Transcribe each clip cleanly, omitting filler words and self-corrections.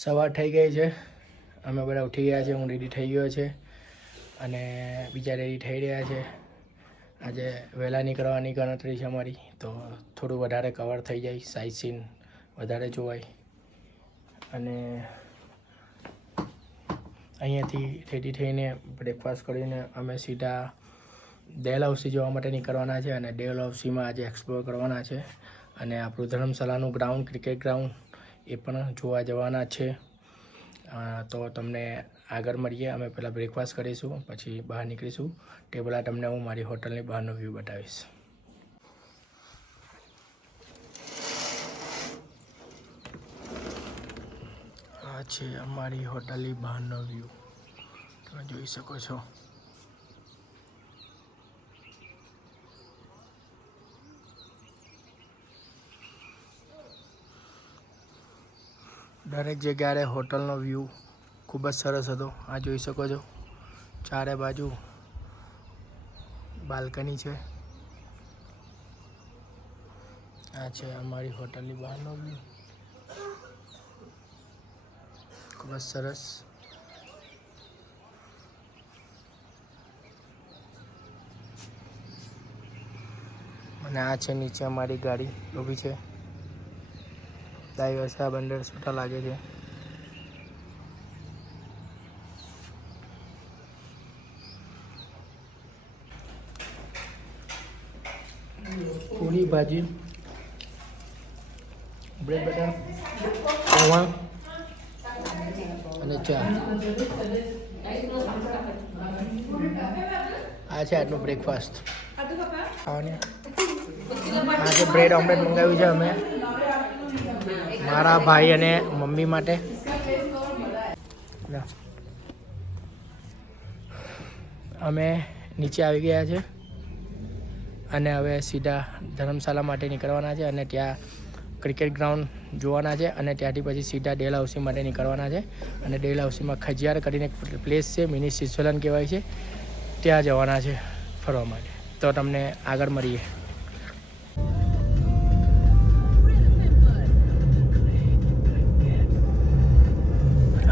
સવાર થઈ ગઈ છે, અમે બધા ઉઠી ગયા છે, હું રેડી થઈ ગયો છે અને બીજા રેડી થઈ રહ્યા છે. આજે વહેલા નીકળવાની ગણતરી છે અમારી, તો થોડું વધારે કવર થઈ જાય, સાઇટ સીન વધારે જોવાય. અને અહીંયાથી રેડી થઈને બ્રેકફાસ્ટ કરીને અમે સીધા ડેલહાઉસી જોવા માટે નીકળવાના છે અને ડેલહાઉસીમાં આજે એક્સપ્લોર કરવાના છે અને આપણું ધર્મશાલાનું ગ્રાઉન્ડ, ક્રિકેટ ગ્રાઉન્ડ એ પણ જોવા જવાના છે. તો તમને આગળ મળીએ. અમે પહેલાં બ્રેકફાસ્ટ કરીશું, પછી બહાર નીકળીશું. તે પહેલાં તમને હું મારી હોટલની બહારનો વ્યૂ બતાવીશ. આ છે અમારી હોટલની બહારનો વ્યૂ, તમે જોઈ શકો છો. દરેક જગ્યાએ હોટલનો વ્યૂ ખૂબ જ સરસ હતો. આ જોઈ શકો છો, ચારે બાજુ બાલ્કની છે. આ છે અમારી હોટલની બહારનો વ્યૂ, ખૂબ જ સરસ. અને આ છે નીચે અમારી ગાડી ઊભી છે. ડ્રાઈવર સાહેબ અંદર છૂટા લાગે છે. પૂરી ભાજી, બ્રેડ બટર, પૌવા અને ચા. આ છે આજનું બ્રેકફાસ્ટ. ખાવાની આજે બ્રેડ ઓમલેટ મંગાવ્યું છે અમે મારા ભાઈ અને મમ્મી માટે. અમે નીચે આવી ગયા છે અને હવે સીધા ધર્મશાલા માટે નીકળવાના છે અને ત્યાં ક્રિકેટ ગ્રાઉન્ડ જોવાના છે અને ત્યાંથી પછી સીધા ડેલહાઉસી માટે નીકળવાના છે. અને ડેલહાઉસીમાં ખજિયાર કરીને એક પ્લેસ છે, મિની સ્વિટ્ઝરલેન્ડ કહેવાય છે, ત્યાં જવાના છે ફરવા માટે. તો તમને આગળ મળીએ.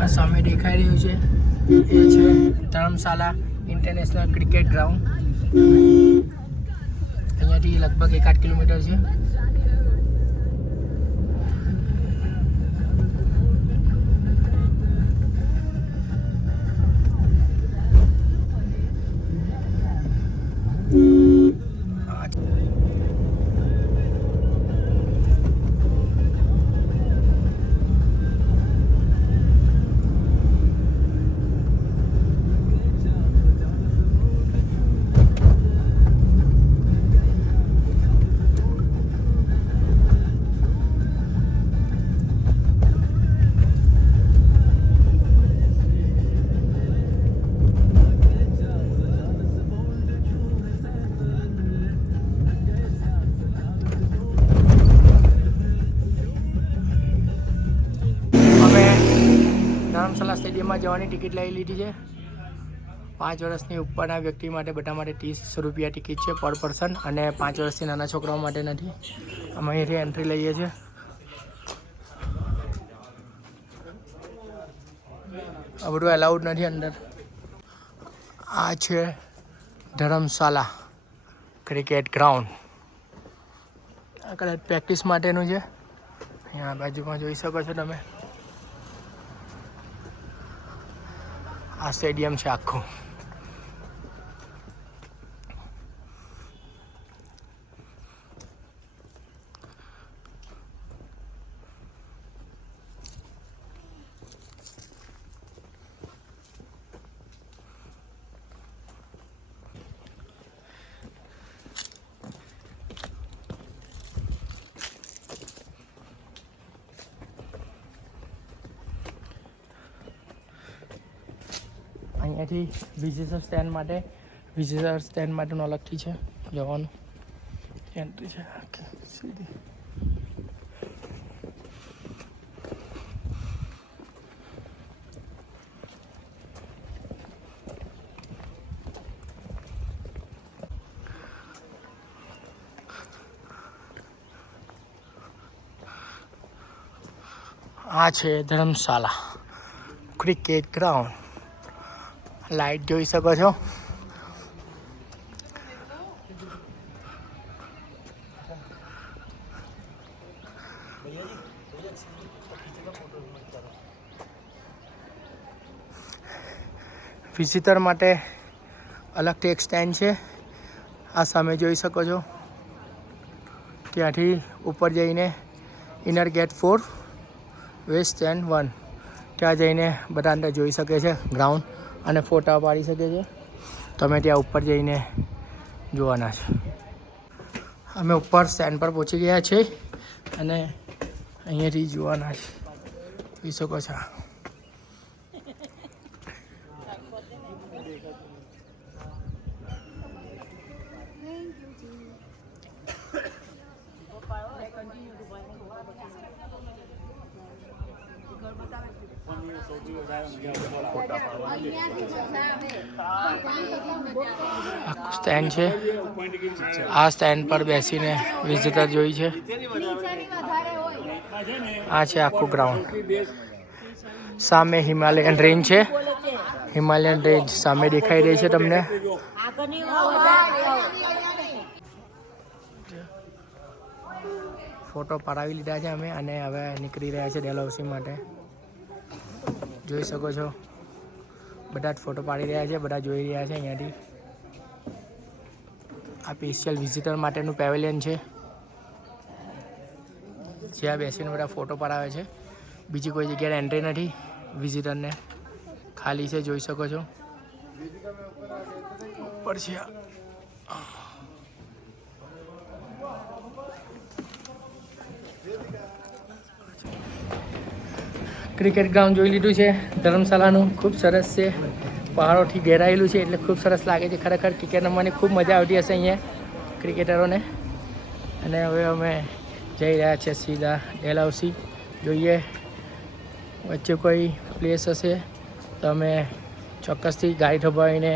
આ સામે દેખાઈ રહ્યું છે એ છે ધર્મશાલા ઇન્ટરનેશનલ ક્રિકેટ ગ્રાઉન્ડ. અહીંયાથી લગભગ 1-8 કિલોમીટર છે. ધર્મશાલા સ્ટેડિયમમાં જવાની ટિકિટ લઈ લીધી છે. 5 વર્ષની ઉપરના વ્યક્તિ માટે બધા માટે 30 રૂપિયા ટિકિટ છે પર પર્સન, અને 5 વર્ષથી નાના છોકરાઓ માટે નથી. અમે અહીંથી એન્ટ્રી લઈએ છીએ. આ બધું અલાઉડ નથી અંદર. આ છે ધર્મશાલા ક્રિકેટ ગ્રાઉન્ડ. આ કદાચ પ્રેક્ટિસ માટેનું છે. અહીંયા બાજુમાં જોઈ શકો છો તમે. આ સ્ટેડિયમ છે આખું. અહીંયાથી વિઝિટર સ્ટેન્ડ માટેનું અલગથી છે જવાનું. એન્ટ્રી છે સીધી. આ છે ધર્મશાલા ક્રિકેટ ગ્રાઉન્ડ. લાઇટ જોઈ શકો છો. વિઝિટર માટે અલગથી એક સ્ટેન્ડ છે. આ સામે જોઈ શકો છો. ત્યાંથી ઉપર જઈને ઇનર ગેટ 4 વેસ્ટ સ્ટેન્ડ 1 ત્યાં જઈને બધા અંદર જોઈ શકે છે ગ્રાઉન્ડ અને ફોટા પાડી શકે છે. તમે ત્યાં ઉપર જઈને જોવાના છે. અમે ઉપર સ્ટેન્ડ પર પહોંચી ગયા છે અને અહીંયાથી જોવાના છે. જોઈ શકો છો. આખું સ્ટેન્ડ છે. આ સ્ટેન્ડ પર બેસીને વિઝિટર જોઈ છે. આ છે આખું ગ્રાઉન્ડ. સામે હિમાલયન રેન્જ છે. હિમાલયન રેન્જ સામે દેખાઈ રહી છે તમને. ફોટો પડાવી લીધા છે અમે અને હવે નીકળી રહ્યા છે ડેલહાઉસી માટે. જોઈ શકો છો બધા જ ફોટો પાડી રહ્યા છે. બધા જોઈ રહ્યા છે અહીંયાથી. આ સ્પેશિયલ વિઝિટર માટેનું પેવેલિયન છે જ્યાં બેસીને બધા ફોટો પડાવે છે. બીજી કોઈ જગ્યાએ એન્ટ્રી નથી વિઝિટરને. ખાલી છે જોઈ શકો છો. ઉપર છે ક્રિકેટ ગ્રાઉન્ડ જોઈ લીધું છે ધર્મશાલાનું. ખૂબ સરસ છે. પહાડોથી ઘેરાયેલું છે એટલે ખૂબ સરસ લાગે છે. ખરેખર ક્રિકેટ રમવાની ખૂબ મજા આવતી હશે અહીંયા ક્રિકેટરોને. અને હવે અમે જઈ રહ્યા છીએ સીધા ડેલહાઉસી. જોઈએ વચ્ચે કોઈ પ્લેસ હશે તો અમે ચોક્કસથી ગાડી થોભાવીને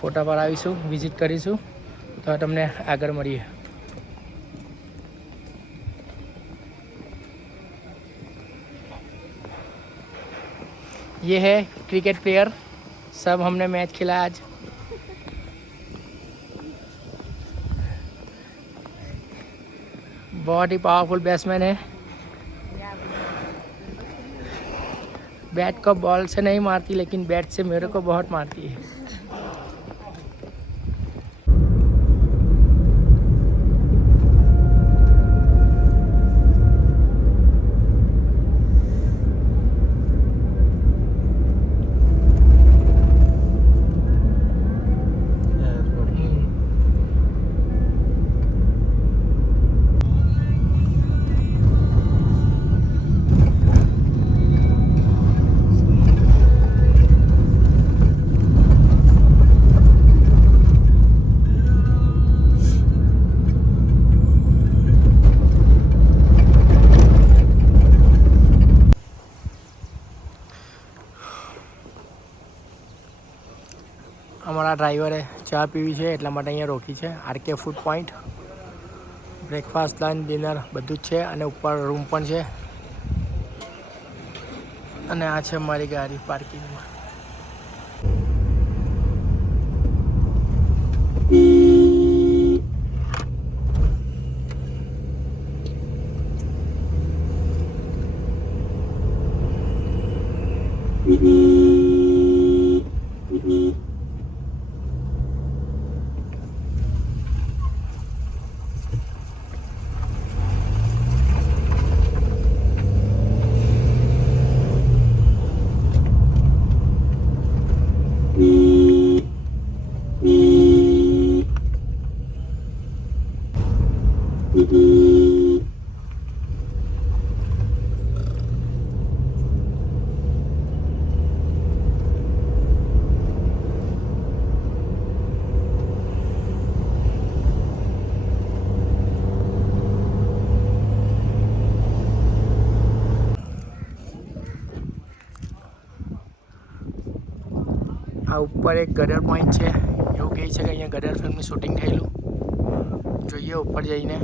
ફોટા પડાવીશું, વિઝિટ કરીશું. તો તમને આગળ મળીએ. ये है क्रिकेट प्लेयर. सब हमने मैच खेला आज. बहुत ही पावरफुल बैट्समैन है. बैट को बॉल से नहीं मारती लेकिन बैट से मेरे को बहुत मारती है. અમારા ડ્રાઈવરે ચા પીવી છે એટલા માટે અહીંયા રોકી છે. RK food point. Breakfast, lunch, dinner બધું જ છે અને ઉપર રૂમ પણ છે. અને આ છે મારી ગાડી પાર્કિંગમાં. આ ઉપર એક ગદર પોઈન્ટ છે. એવું કહે છે કે અહીંયા ગદર ફિલ્મનું શૂટિંગ થયેલું. જોઈએ ઉપર જઈને.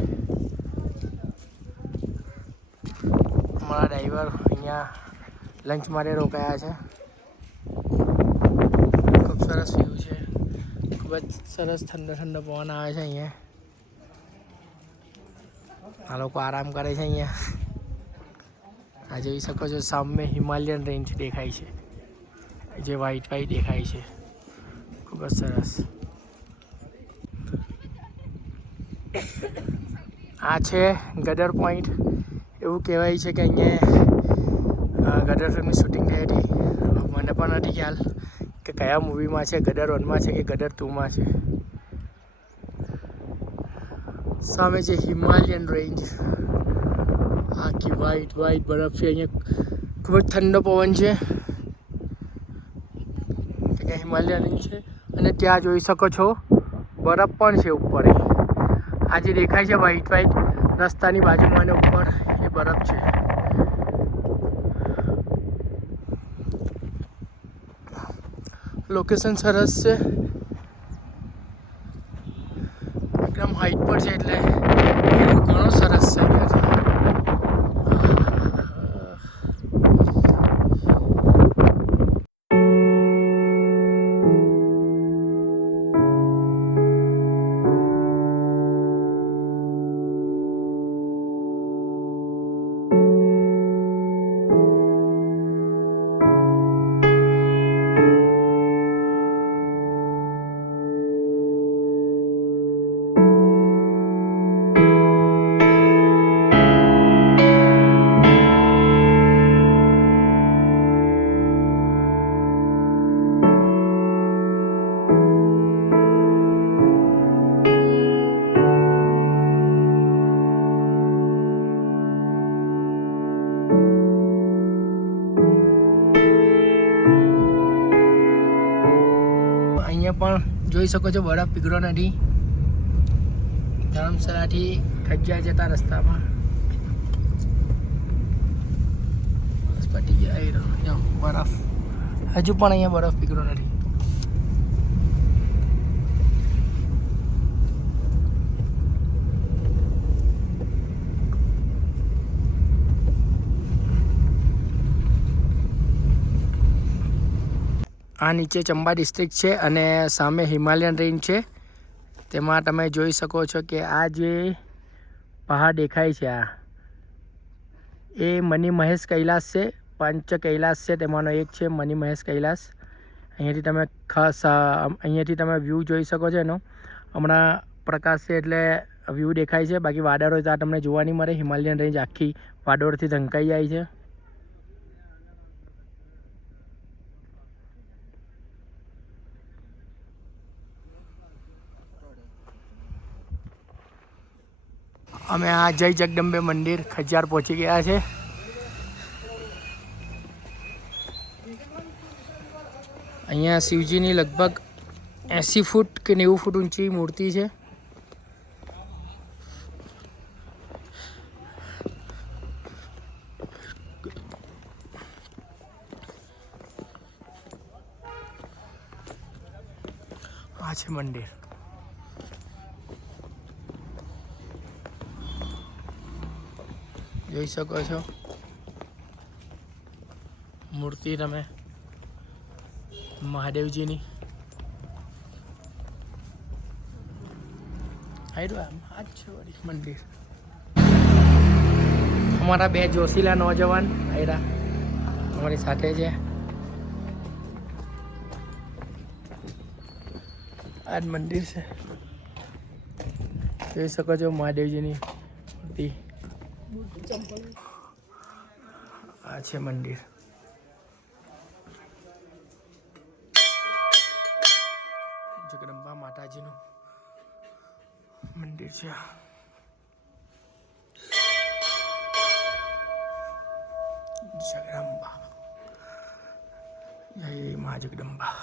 અમારા ડ્રાઈવર અહીંયા અહીંયા લંચ માટે રોકાયા છે. ખૂબ સરસ વ્યૂ છે, ખૂબ જ સરસ ઠંડો પવન આવે છે અહીંયા. આ લોકો આરામ કરે છે અહીંયા. આ જોઈ શકો છો સામે હિમાલયન રેન્જ દેખાય છે, જે વ્હાઈટ દેખાય છે. ખૂબ જ સરસ. આ છે ગદર પોઈન્ટ. એવું કહેવાય છે કે અહીંયા ગદર ફિલ્મની શૂટિંગ થઈ હતી. મને પણ નથી ખ્યાલ કે કયા મૂવીમાં છે, ગદર 1માં છે કે ગદર 2માં છે. સામે છે હિમાલયન રેન્જ, આખી વ્હાઈટ બરફ છે. અહીંયા ખૂબ જ ઠંડો પવન છે, ત્યાં હિમાલયન રેન્જ છે. અને ત્યાં જોઈ શકો છો બરફ પણ છે ઉપર. આ જે દેખાય છે વ્હાઈટ રસ્તાની બાજુમાં અને ઉપર એ બરફ છે. લોકેશન સરસ છે, એકદમ હાઈટ પર છે એટલે ઘણો સરસ છે. અહીંયા પણ જોઈ શકો છો બરફ પીગળો નથી. ધર્મશાળાથી ખજ્જા જતા રસ્તામાં પટી ગયા બરફ. હજુ પણ અહીંયા બરફ પીગળો નથી. આ નીચે ચંબા ડિસ્ટ્રિક્ટ છે અને સામે હિમાલયન રેન્જ છે. તેમાં તમે જોઈ શકો છો કે આ જે પહાડ દેખાય છે, એ મની મહેશ કૈલાસ છે. 5 કૈલાસ છે, તેમાંનો એક છે મની મહેશ કૈલાસ. અહીંયાથી તમે વ્યૂ જોઈ શકો છો એનો. હમણાં પ્રકાશ છે એટલે વ્યૂ દેખાય છે, બાકી વાદળો ત્યાં તમને જોવા નહીં મળે. હિમાલયન રેન્જ આખી વાદળોથી ઢંકાઈ જાય છે. અમે આ જય જગદંબે મંદિર ખજ્જાર પહોંચી ગયા છે. અહીંયા શિવજીની લગભગ 80 ફૂટ કે 90 ફૂટ ઊંચી મૂર્તિ છે. આ છે મંદિર. જોઈ શકો છો મૂર્તિ તમે મહાદેવજીની. આ જ છે મંદિર. અમારા 2 જોશીલા નौजवान આયરા અમારી સાથે છે. આ જ મંદિર છે, જોઈ શકો છો મહાદેવજીની મૂર્તિ. આ છે મંદિર. જગદંબા માતાજીનું મંદિર છે. જગદંબા, જય મા જગદંબા.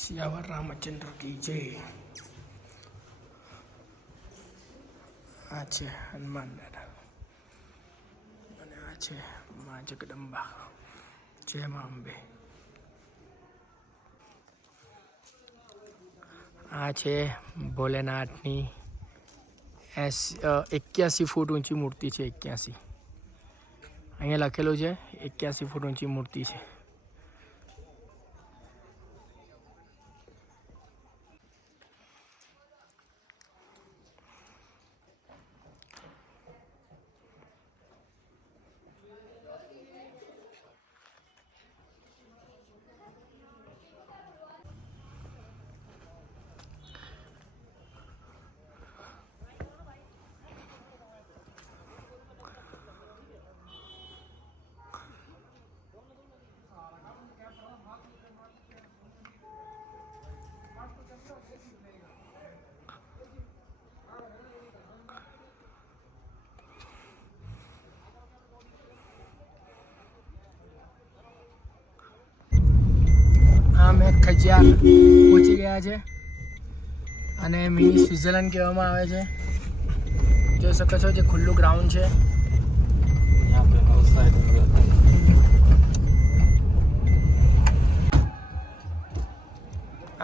સિયાવર રામચંદ્ર કી જય. આ છે હનુમાન દાદા અને આ છે મા જગદંબા. જય મા અંબે. આ છે ભોલેનાથની 81 ફૂટ ઊંચી મૂર્તિ છે. 81 અહીંયા લખેલું છે 81 ફૂટ ઊંચી મૂર્તિ છે. અમે ખજિયાર પહોંચી ગયા છે અને મિની સ્વિટ્ઝરલેન્ડ કહેવામાં આવે છે. જોઈ શકો છો જે ખુલ્લું ગ્રાઉન્ડ છે.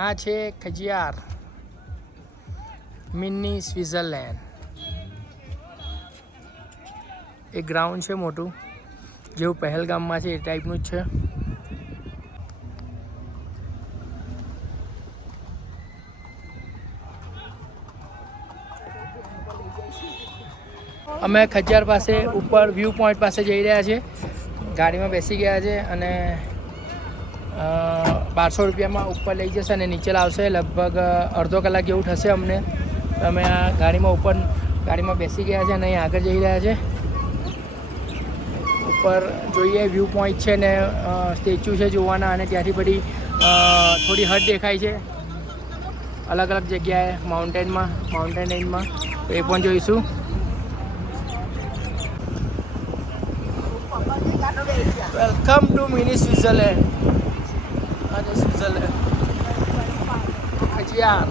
આ છે ખજિયાર મિની સ્વિટ્ઝરલેન્ડ. એક ગ્રાઉન્ડ છે મોટું, જેવું પહેલગામમાં છે એ ટાઈપનું જ છે. અમે ખજિયાર પાસે ઉપર વ્યૂ પોઈન્ટ પાસે જઈ રહ્યા છીએ. ગાડીમાં બેસી ગયા છે અને 1200 રૂપિયામાં ઉપર લઈ જશે અને નીચે લાવશે. લગભગ અડધો કલાક જેવું થશે અમને. અમે આ ગાડીમાં બેસી ગયા છે અને અહીં આગળ જઈ રહ્યા છે. ઉપર જોઈએ વ્યૂ પોઈન્ટ છે ને સ્ટેચ્યુ છે જોવાના, અને ત્યાંથી બધી થોડી હદ દેખાય છે અલગ અલગ જગ્યાએ માઉન્ટેન રેન્જમાં. તો એ પણ જોઈશું. Welcome to mini Switzerland. અને સ્વિટ્ઝરલેન્ડ ખજિયાર.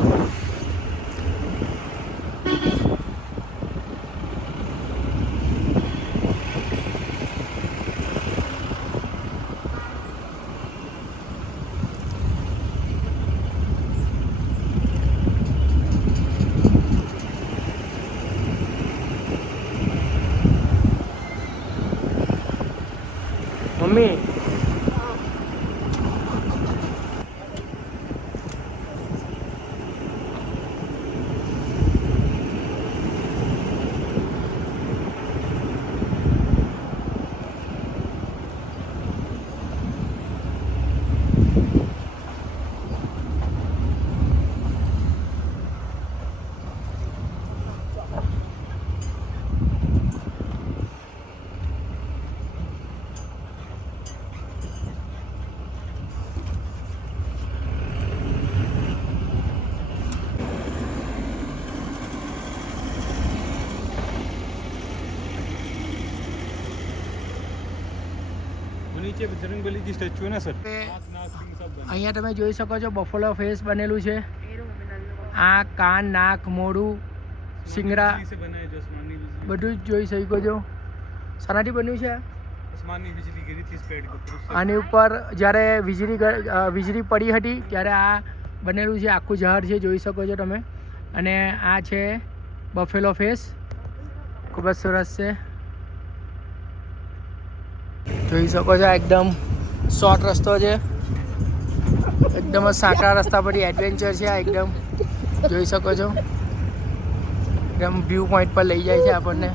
મમ્મી नीचे बजरंगबली की स्टैचू है ना सर. અહીંયા તમે જોઈ શકો છો બફેલો ફેસ બનેલું છે. આ કાન, નાક, મોઢું, શિંગડા બધું જ જોઈ શકો છો. શાનાથી બન્યું છે? આની ઉપર જ્યારે વીજળી પડી હતી ત્યારે આ બનેલું છે. આખું ઝાડ છે, જોઈ શકો છો તમે. અને આ છે બફેલો ફેસ. ખૂબ જ સરસ છે, જોઈ શકો છો. એકદમ શોર્ટ રસ્તો છે, એકદમ જ સાંકડા રસ્તા પરથી એડવેન્ચર છે આ. એકદમ જોઈ શકો છો, એકદમ વ્યૂ પોઈન્ટ પર લઈ જાય છે આપણને.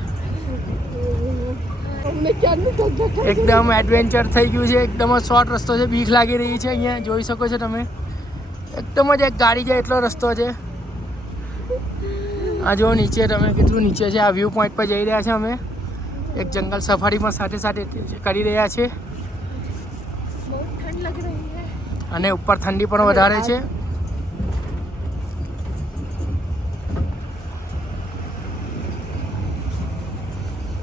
એકદમ એડવેન્ચર થઈ ગયું છે. એકદમ જ શોર્ટ રસ્તો છે, બીક લાગી રહી છે અહીંયા. જોઈ શકો છો તમે, એકદમ જ એક ગાડી જાય એટલો રસ્તો છે. આ જો નીચે તમે કેટલું નીચે છે. આ વ્યૂ પોઈન્ટ પર જઈ રહ્યા છે અમે. એક જંગલ સફારીમાં સાથે કરી રહ્યા છે. અને ઉપર ઠંડી પણ વધારે છે.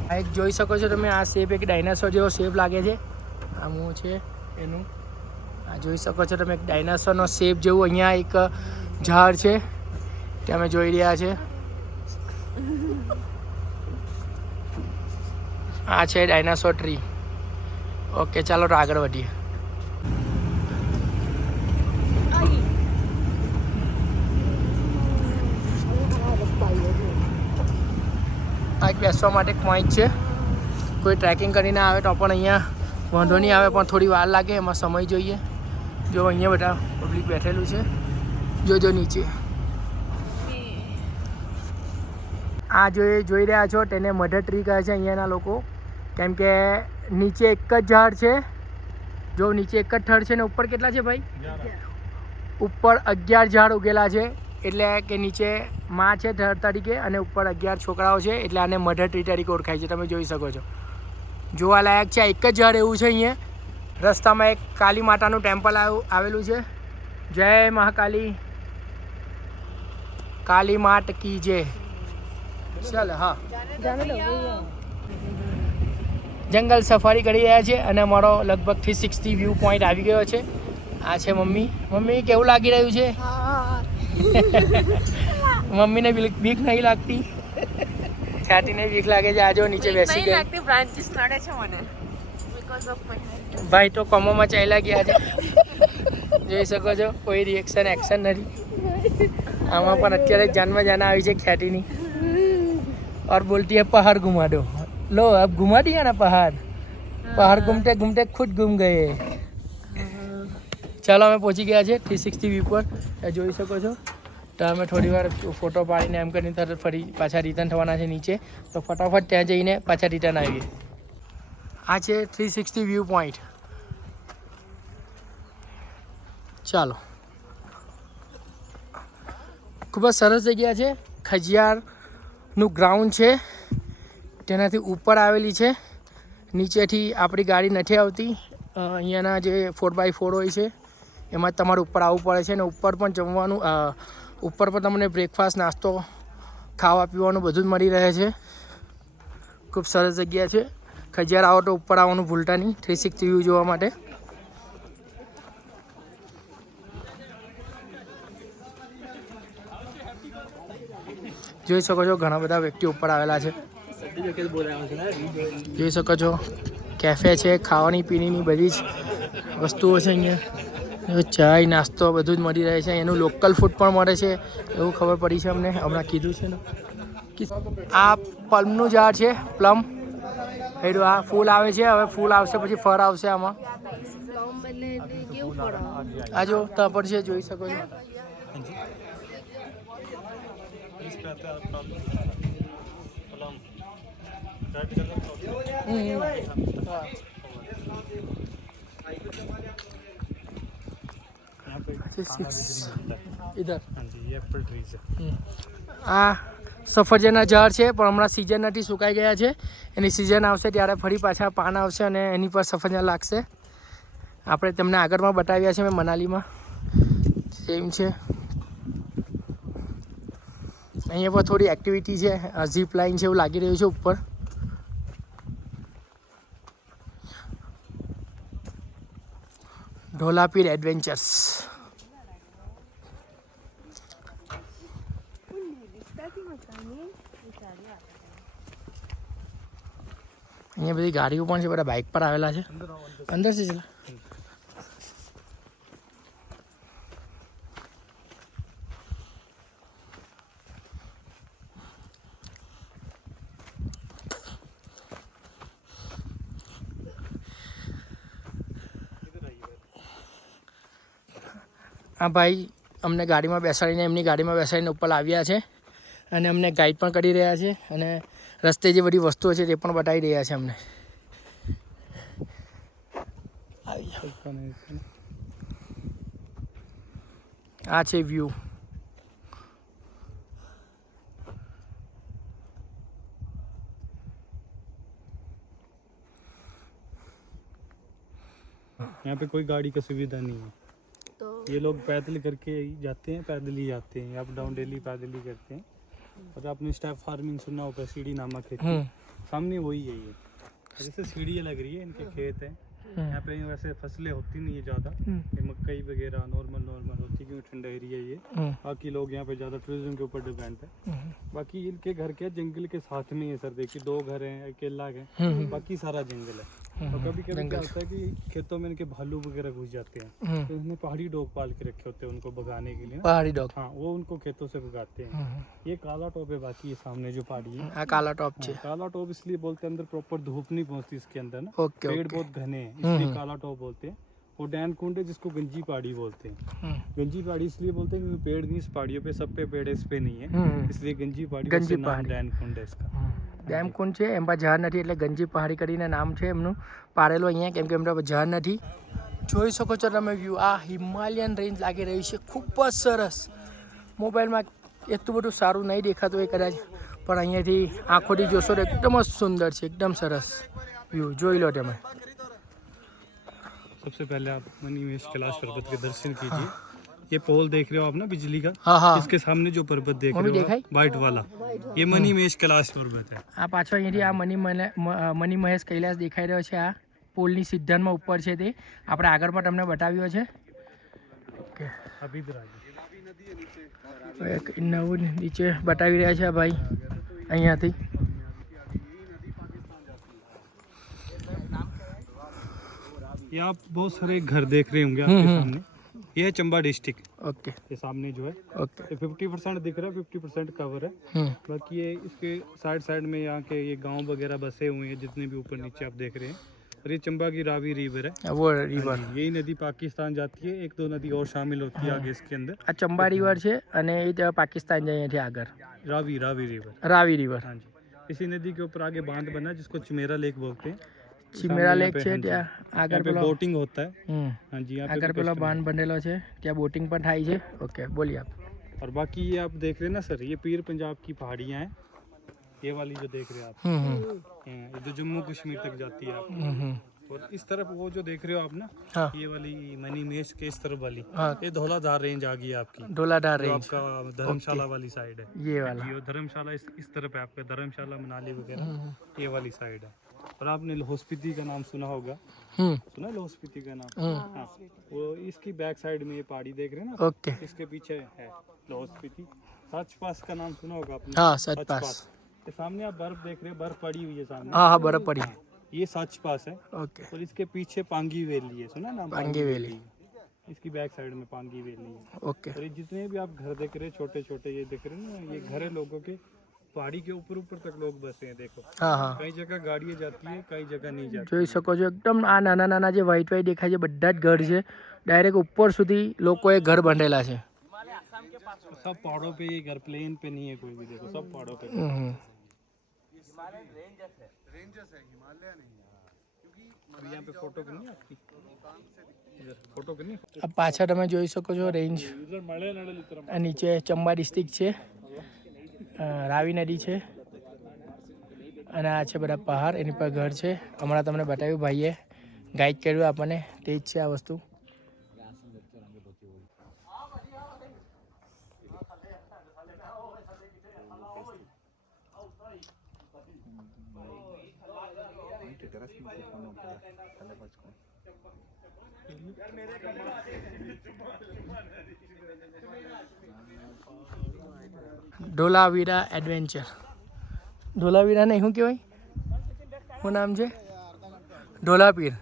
આ એક જોઈ શકો છો તમે. આ શેપ એક ડાયનાસોર જેવો શેપ લાગે છે. આ મોં છે એનું. આ જોઈ શકો છો તમે, એક ડાયનાસોરનો શેપ જેવું. અહીંયા એક ઝાડ છે તે અમે જોઈ રહ્યા છે. આ છે ડાયનાસોર ટ્રી. ઓકે, ચાલો તો આગળ વધીએ. આ એક બેસવા માટે એક પોઈન્ટ છે. કોઈ ટ્રેકિંગ કરીને આવે તો પણ અહીંયા વાંધો નહીં આવે, પણ થોડી વાર લાગે, એમાં સમય જોઈએ. જો અહીંયા બધા પબ્લિક બેઠેલું છે, જોજો નીચે. આ જોઈ રહ્યા છો તેને મધર ટ્રી કહે છે અહીંયાના લોકો, કેમ કે નીચે એક જ ઝાડ છે. જો નીચે એક જ થડ છે ને ઉપર કેટલા છે ભાઈ? ઉપર 11 ઝાડ ઉગેલા છે, એટલે કે નીચે માં છે થડ તરીકે અને ઉપર 11 છોકરાઓ છે, એટલે આને મધર ટ્રી તરીકે ઓળખાય છે. તમે જોઈ શકો છો, જોવાલાયક છે. એક જ ઝાડ એવું છે. અહીંયા રસ્તામાં એક કાલી માતાનું ટેમ્પલ આવેલું છે. જય મહાકાલી, કાલી માત કી જય. ચાલ હા, જંગલ સફારી કરી રહ્યા છે અને અમારો લગભગ 360 વ્યૂ પોઈન્ટ આવી ગયો છે. આ છે મમ્મી. મમ્મી કેવું લાગી રહ્યું છે? મમ્મીને બીક નહીં લાગતી, છાતીને બીક લાગે છે. આજો નીચે બેસી ગઈ. બ્રાન્ચીસ નડે છે મને બીકોઝ ઓફ માય હેડ. ભાઈ તો કમોમાં ચાલ્યા ગયા છે, જોઈ શકો છો. કોઈ રિએક્શન એક્શન નથી. આમાં પણ અત્યારે જાનમાં જાન આવી છે ખ્યાતિની. और बोलती है पहाड़ घुमा दो. लो अब घुमा दिया ना पहाड़. पहाड़ घूमते घूमते खुद घूम गए. ચાલો અમે પહોંચી ગયા છે 360 વ્યૂ પર, જોઈ શકો છો. તો અમે થોડી વાર ફોટો પાડીને એમ કરીને તરત ફરી પાછા રિટર્ન થવાના છે નીચે. તો ફટાફટ ત્યાં જઈને પાછા રિટર્ન આવીએ. આ છે 360 વ્યૂ પોઈન્ટ. ચાલો, ખૂબ જ સરસ જગ્યા છે. ખજિયારનું ગ્રાઉન્ડ છે, તેનાથી ઉપર આવેલી છે. નીચેથી આપણી ગાડી નથી આવતી. અહીંયાના જે 4x4 હોય છે એમાં તમારે ઉપર આવવું પડે છે. અને ઉપર પણ જમવાનું, ઉપર પણ તમને બ્રેકફાસ્ટ, નાસ્તો, ખાવા પીવાનું બધું જ મળી રહે છે. ખૂબ સરસ જગ્યા છે. ખજિયાર આવો તો ઉપર આવવાનું ભૂલતા નહીં 360 વ્યૂ જોવા માટે. જોઈ શકો છો ઘણા બધા વ્યક્તિઓ ઉપર આવેલા છે. જોઈ શકો છો કેફે છે, ખાવાની પીણીની બધી જ વસ્તુઓ છે અહીંયા. ચાય, નાસ્તો બધું જ મળી રહે છે. એનું લોકલ ફૂડ પણ મળે છે એવું ખબર પડી છે અમને, હમણાં કીધું છે ને. આ પ્લમનું ઝાડ છે, પ્લમ. આ ફૂલ આવે છે, હવે ફૂલ આવશે પછી ફળ આવશે આમાં. આ જો ત્યાં પર છે, જોઈ શકો છો. આ સફરજનના ઝાડ છે, પણ હમણાં સિઝન નથી, સુકાઈ ગયા છે. એની સિઝન આવશે ત્યારે ફરી પાછા પાન આવશે અને એની પર સફરજન લાગશે. આપણે તમને આગળમાં બતાવ્યા છે મેં મનાલીમાં, સેમ છે. અહીંયા પર થોડી એક્ટિવિટી છે, ઝીપ લાઇન છે એવું લાગી રહ્યું છે ઉપર. ઢોલાપીર એડવેન્ચર્સ. અહીંયા બધી ગાડીઓ પણ છે, બધા બાઇક પર આવેલા છે. અંદર છે ચલા. આ ભાઈ અમને ગાડીમાં બેસાડીને, એમની ગાડીમાં બેસાડીને ઉપર આવ્યા છે અને અમને ગાઈડ પણ કરી રહ્યા છે અને રસ્તે જે બધી વસ્તુઓ છે તે પણ બતાવી રહ્યા છે અમને. આ છે વ્યૂ. यहाँ पे कोई गाड़ी का सुविधा नहीं है, तो ये लोग पैदल करके जाते हैं, पैदल ही जाते हैं, अप डाउन डेली पैदल ही करते हैं. और आपने स्टेप फार्मिंग सुना होगा, सीढ़ी नामक खेती, सामने वही है ये. जैसे सीढ़ी लग रही है, इनके खेत है, यहाँ पे वैसे फसलें होती नहीं है ज़्यादा, ये मकई वगैरह नॉर्मल होती है क्योंकि ठंडा एरिया ये। बाकी लोग यहाँ पे ज़्यादा टूरिज्म के ऊपर डिपेंड है। बाकी इनके घर के जंगल के साथ में है सर, देखिए 2 घर हैं, अकेला है, बाकी सारा जंगल है। तो कभी कभी क्या होता है कि खेतों में इनके भालू वगैरह घुस जाते हैं, तो इन्हें पहाड़ी डॉग पाल के रखे होते हैं उनको भगाने के लिए। पहाड़ी डॉग, हाँ, वो उनको खेतों से भगाते हैं। ये काला टॉप है, बाकी ये सामने जो पहाड़ी है काला टॉप छे। काला टॉप इसलिए बोलते हैं, अंदर प्रॉपर धूप नहीं पहुंचती इसके अंदर ना, ओके पेड़ बहुत घने हैं इसलिए काला टॉप बोलते हैं। और डैन कुंड है जिसको गंजी पहाड़ी बोलते हैं। गंजी पहाड़ी इसलिए बोलते हैं क्योंकि पेड़ नहीं इस पहाड़ियों पे, सब पे पेड़ है, इस पे नहीं है, इसलिए गंजी पहाड़ी नाम डैन कुंड है इसका। ડેમ કુંડ છે એમ પર ઝાડ નથી એટલે ગંજી પહાડી કરીને નામ છે એમનું પાડેલું અહીંયા, કેમ કે એમના પર ઝાડ નથી. જોઈ શકો છો તમે વ્યૂ, આ હિમાલયન રેન્જ લાગી રહી છે, ખૂબ જ સરસ. મોબાઈલમાં એટલું બધું સારું નહીં દેખાતું એ કદાચ, પણ અહીંયાથી આંખોથી જોશો તો એકદમ જ સુંદર છે, એકદમ સરસ વ્યૂ. જોઈ લો તમે. सबसे पहले आप मणिमहेश कैलाश पर्वत के दर्शन कीजिए। ये पोल देख रहे हो आप ना बिजली का, हाँ हाँ, इसके सामने जो पर्वत देख रहे हो व्हाइट वाला, ये मणिमहेश कैलाश पर्वत है। આ પાછો અહીંયાથી આ મણિમહેશ કૈલાસ દેખાઈ રહ્યો છે. આ પોલની સિદ્ધાંતમાં ઉપર છે તે આપણે આગળ પણ તમને બતાવ્યો છે. ઓકે, अभी इधर आइए। એક નવું નીચે બતાવી રહ્યા છે આ ભાઈ અહીંયાથી. ये आप बहुत सारे घर देख रहे होंगे आपके सामने, ये है चंबा डिस्ट्रिक्ट। ओके ये सामने जो है ओके, ये 50% दिख रहा है, 50% कवर है। बाकी ये इसके साइड में यहाँ के ये गांव वगैरह बसे हुए हैं जितने भी ऊपर नीचे आप देख रहे हैं। और ये चंबा की रावी रिवर है, वो रिवर, यही नदी पाकिस्तान जाती है, 1-2 नदी और शामिल होती है आगे इसके अंदर। આ ચંબા રિવર છે અને એ પાકિસ્તાન જાય અહીંયાથી આગળ रावी रिवर, રાવી રિવર. हाँ जी। इसी नदी के ऊपर आगे बांध बना है जिसको चिमेरा लेक बोलते हैं। ચિમેરા લેક છે हाँ जी। ત્યાં આગળ यहाँ पे પેલો बोटिंग होता है। हाँ जी, यहाँ पे આગળ भी પેલો custom બાંધ બનેલો છે ત્યાં બોટિંग પણ થાય છે. ઓકે, બોલીએ આપ. है। और बाकी ये आप देख रहे हैं ना सर, ये पीर पंजाब की पहाड़ियाँ हैं, ये वाली जो देख रहे हैं आप, ये जो जम्मू कश्मीर तक जाती है आप। और इस तरफ वो जो देख रहे हो आप ना, हाँ, ये वाली मणिमहेश के इस तरफ वाली, हाँ, ये धौलाधार रेंज आ गई है आपकी, ढोलाधार जो रेंज, आपका धर्मशाला वाली साइड है। ये वाला. ये धर्मशाला इस तरफ है आपका, धर्मशाला मनाली वगैरह ये वाली साइड है। और आपने लाहौल स्पीति का नाम सुना होगा, सुना लाहौल स्पीति का नाम? हाँ, वो इसकी बैक साइड में ये पहाड़ी देख रहे हैं ना, ओके. इसके पीछे है लाहौल स्पीति। सच पास का नाम सुना होगा आपने? हाँ, सच पास. ये सामने आप बर्फ देख रहे हैं, बर्फ पड़ी हुई है सामने, हाँ हाँ, बर्फ पड़ी. ये सच पास है। ओके, और इसके पीछे पांगी वैली है, सुना नाम? पांगी वैली. इसकी बैक साइड में पांगी वैली है। ओके. और ये जितने भी आप घर देख रहे हैं छोटे छोटे, ये देख रहे हैं ना, ये घर है लोगों के, पहाड़ी के ऊपर तक लोग बसे हैं। देखो, हाँ हाँ, कई जगह गाड़ियाँ जाती है, कई जगह नहीं जाती। જોઈ શકો છો એકદમ આ નાના નાના જે વ્હાઈટ વ્હાઈટ દેખાય છે બધા જ ઘર છે, ડાયરેક્ટ ઉપર સુધી લોકોએ ઘર બાંધેલા છે. सब पहाड़ों पे, ये घर प्लेन पे नहीं है कोई भी, देखो सब पहाड़ों पे। अभी यहाँ पे फोटो करनी है आपकी, फोटो करनी है। આ પાછા તમે જોઈ શકો છો રેન્જ, આ નીચે ચંબા ડિસ્ટ્રિક્ટ છે, રાવી નદી છે અને આ છે બધા પહાડ, એની પર ઘર છે. હમણાં તમને બતાવ્યું ભાઈએ, ગાઈડ કર્યું આપણને, તે જ છે આ વસ્તુ. ઢોલાવીરા એડવેન્ચર. ઢોલાવીરા નહીં, શું કહેવાય, શું નામ છે? ઢોલાપીર.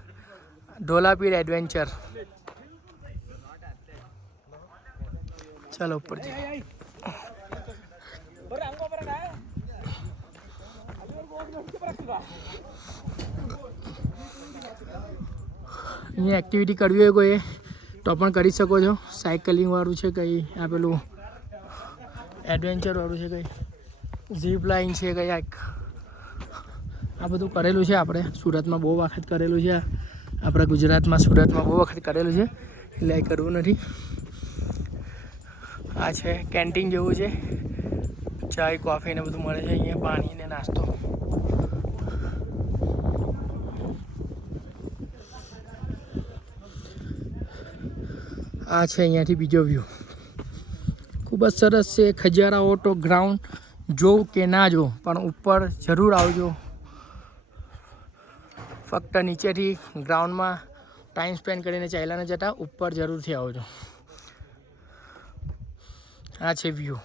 ઢોલાપીર એડવેન્ચર. ચાલો ઉપર જઈએ. અહીંયા એક્ટિવિટી કરવી હોય કોઈ તો પણ કરી શકો છો. સાયકલિંગ વાળું છે કંઈ, આ પેલું એડવેન્ચર વાળું છે કંઈ, ઝીપ લાઇન છે કંઈ, આ બધું કરેલું છે આપણે સુરતમાં બહુ વખત કરેલું છે. આપણા ગુજરાતમાં સુરતમાં બહુ વખત કરેલું છે એટલે એ કરવું નથી. આ છે કેન્ટીન જેવું છે, ચાય કોફી ને બધું મળે છે અહીંયા, પાણી ને નાસ્તો. આ છે અહીંયાથી બીજો વ્યૂ, ખૂબ જ સરસ છે. ખજારા ઓટો ગ્રાઉન્ડ જોઉં કે ના જો, પણ ઉપર જરૂર આવજો. ફક્ત નીચેથી ગ્રાઉન્ડમાં ટાઈમ સ્પેન્ડ કરીને ચાલ્યા ન જતા, ઉપર જરૂરથી આવજો. આ છે વ્યૂ.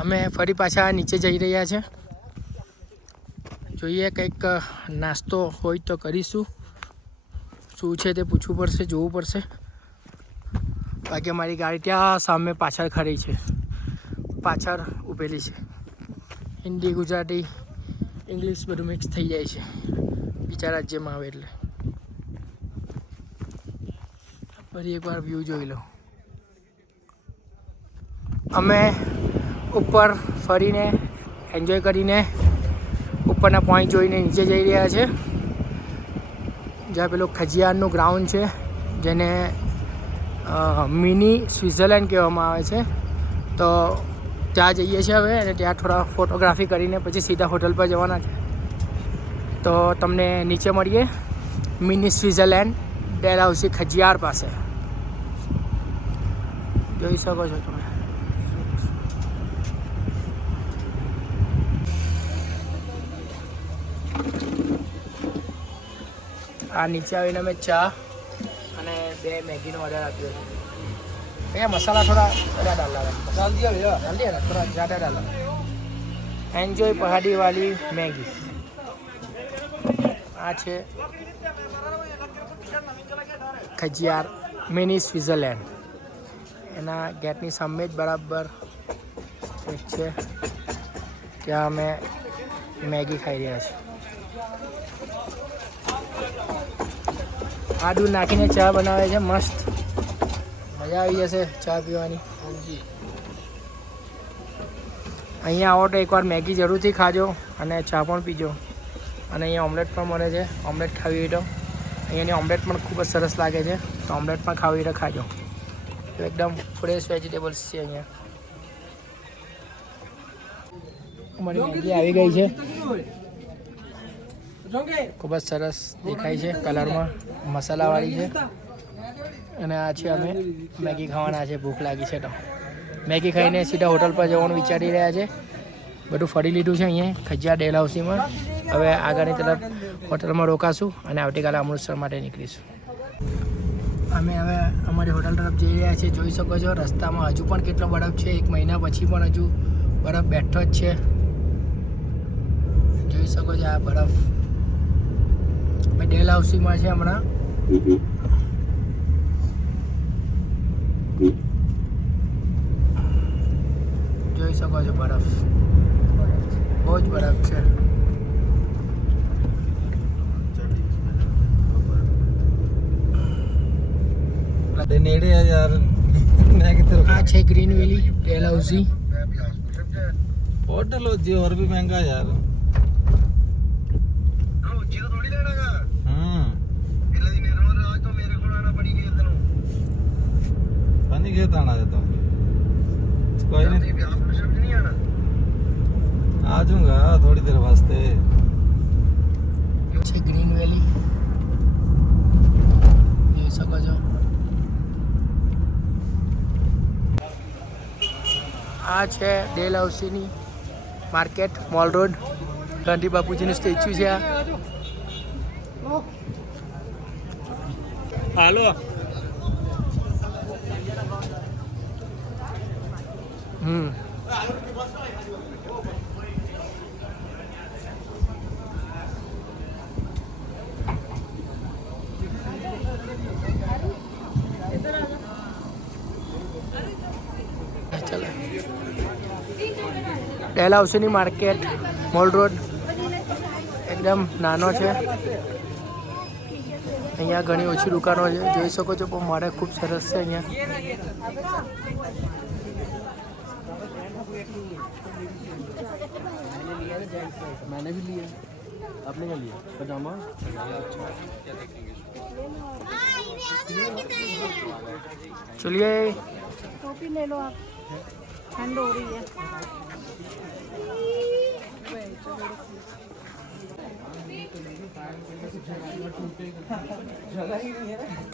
અમે ફરી પાછા નીચે જઈ રહ્યા છે. જોઈએ કંઈક નાસ્તો હોય તો કરીશું. શું છે તે પૂછવું પડશે, જોવું પડશે. બાકી અમારી ગાડી ત્યાં સામે પાછળ ખરી છે, પાછળ ઊભેલી છે. હિન્દી, ગુજરાતી, ઇંગ્લિશ બધું મિક્સ થઈ જાય છે બીજા રાજ્યમાં આવે એટલે. ફરી એકવાર વ્યૂ જોઈ લો. અમે ઉપર ફરીને એન્જોય કરીને ઉપરના પોઈન્ટ જોઈને નીચે જઈ રહ્યા છે, જ્યાં પેલું ખજિયારનું ગ્રાઉન્ડ છે, જેને મિની સ્વિટ્ઝરલેન્ડ કહેવામાં આવે છે. તો ત્યાં જઈએ છીએ હવે, અને ત્યાં થોડા ફોટોગ્રાફી કરીને પછી સીધા હોટલ પર જવાના છે. તો તમને નીચે મળીએ મિની સ્વિટ્ઝરલેન્ડ ડેલહાઉસી ખજિયાર પાસે. જોઈ શકો છો તમે. આ નીચે આવીને અમે ચા અને 2 મેગીનો ઓર્ડર આપ્યો છે. भैया मसाला थोड़ा ज़्यादा डालना है. डाल दिया भैया, डाल दिया ना, थोड़ा ज़्यादा डाला. एन्जॉय पहाड़ी वाली मैगी. आ છે ખજિયાર મિની સ્વિટ્ઝરલેન્ડ. એના ગેટની સામે જ બરાબર એક છે, ત્યાં અમે મેગી ખાઈ રહ્યા છીએ. આદુ નાખીને ચા બનાવે છે, મસ્ત મજા આવી જશે ચા પીવાની. અહીંયા આવો તો એકવાર મેગી જરૂરથી ખાજો અને ચા પણ પીજો. અને અહીંયા ઓમલેટ પણ મળે છે, ઓમલેટ ખાવી હોય તો અહીંયાની ઓમલેટ પણ ખૂબ જ સરસ લાગે છે, તો ઓમલેટ પણ ખાવી હોય તો ખાજો. તો એકદમ ફ્રેશ વેજીટેબલ્સ છે અહીંયા. અમારી મેગી આવી ગઈ છે, ખૂબ જ સરસ દેખાય છે કલરમાં, મસાલાવાળી છે. અને આ છે અમે મેગી ખાવાના છે, ભૂખ લાગી છે તો મેગી ખાઈને સીધા હોટલ પર જવાનું વિચારી રહ્યા છે. બધું ફરી લીધું છે અહીંયા ખજિયાર ડેલહાઉસીમાં. હવે આગળની તરફ હોટલમાં રોકાશું અને આવતીકાલે અમૃતસર માટે નીકળીશું. અમે હવે અમારી હોટલ તરફ જઈ રહ્યા છીએ. જોઈ શકો છો રસ્તામાં હજુ પણ કેટલો બરફ છે, 1 મહિના પછી પણ હજુ બરફ બેઠો જ છે. જોઈ શકો છો આ બરફ. ડેલહાઉસીમાં છે હમણાં. જોઈ શકો છો બરફ, બહુ જ બરફ છે. नेड़े है यार, मैं किधर આ છે ગ્રીન વેલી ડેલહાઉસી. होटल हो जी, और भी महंगा यार. पानी खेत आना है तो कोई नहीं, आ जाऊंगा थोड़ी देर वास्ते. છે ગ્રીન વેલી, જોઈ શકો છો. આ છે ડેલહાઉસીની માર્કેટ, મોલ રોડ. ગાંધી બાપુજીનું સ્ટેચ્યુ છે આ. હાલો ડેલહાઉસીની માર્કેટ મોલ રોડ એકદમ નાનો છે. અહીંયા ઘણી ઓછી દુકાનો છે, જોઈ શકો છો, પણ મારે ખૂબ સરસ છે અહીંયા. मैंने भी लिया. आपने क्या लिया? पजामा. चलिए टोपी ले लो आप, ठंड हो रही है.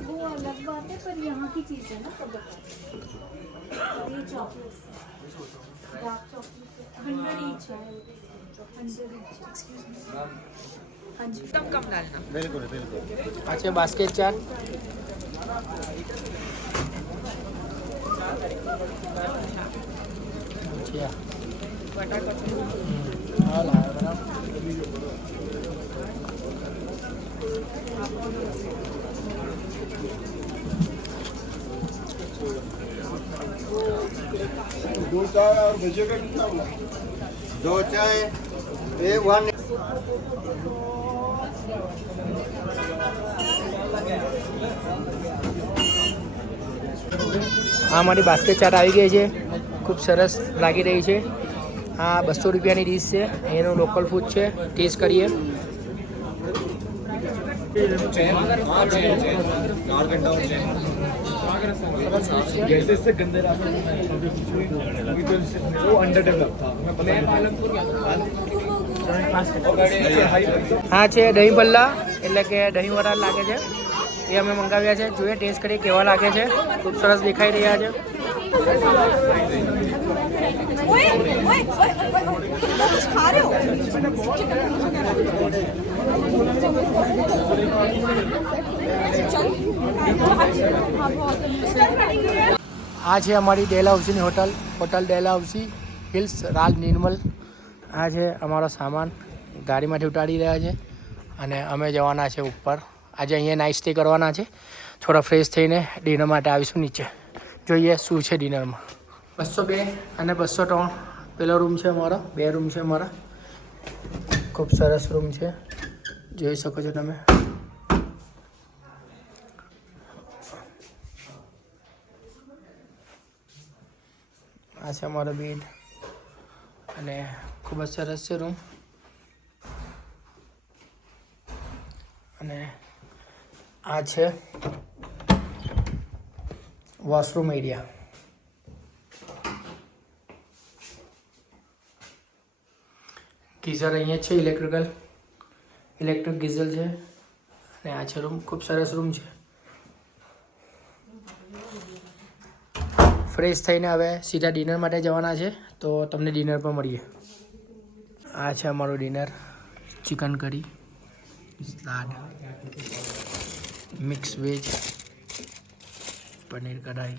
वो अलग बात है, पर यहाँ की चीज़ है ना. ये चॉकलेट, डार्क चॉकलेट 100 ईच है. 100 ईच. Excuse me. हाँ जी, कम कम डालना. बिल्कुल बिल्कुल. अच्छा बास्केट चाट. अच्छा हाँ लाया बना. दो चाय और भजिया का कितना हुआ? 2 चाय 1. આ મારી બાસ્કેટ ચાટ આવી ગઈ છે, ખૂબ સરસ લાગી રહી છે. આ 200 રૂપિયાની ડીશ છે, એનું લોકલ ફૂડ છે, ટેસ્ટ કરીએ. હા છે દહીં ભલ્લા, એટલે કે દહીં વડા લાગે છે, એ અમે મંગાવ્યા છે. જોઈએ ટેસ્ટ કરીએ કેવા લાગે છે. ખૂબ સરસ દેખાઈ રહ્યા છે. खा रहे हो? આ છે અમારી ડેલહાઉસીની હોટલ ડેલહાઉસી હિલ્સ રાજ નિર્મલ. આ છે અમારો સામાન, ગાડીમાંથી ઉતારી રહ્યા છે અને અમે જવાના છે ઉપર. આજે અહીંયા નાઇટ સ્ટે કરવાના છે. થોડા ફ્રેશ થઈને ડિનર માટે આવીશું નીચે. જોઈએ શું છે ડિનરમાં. 202 અને 203 પેલો રૂમ છે અમારો, 2 રૂમ છે અમારા. ખૂબ સરસ રૂમ છે, જોઈ શકો છો તમે. આ છે અમારો બેડ અને ખૂબ જ સરસ છે રૂમ. અને આ છે વોશરૂમ એરિયા. ગીઝર અહીંયા છે, ઇલેક્ટ્રિક ગીઝર છે. અને આ છે રૂમ, ખૂબ સરસ રૂમ છે. ફ્રેશ થઈને હવે સીધા ડિનર માટે જવાના છે, તો તમને ડિનર પર મળીએ. આ છે અમારું ડિનર, ચિકન કરી, સલાડ, મિક્સ વેજ, पनीर कढ़ाई,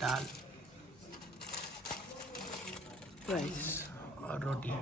दाल, राइस और रोटी.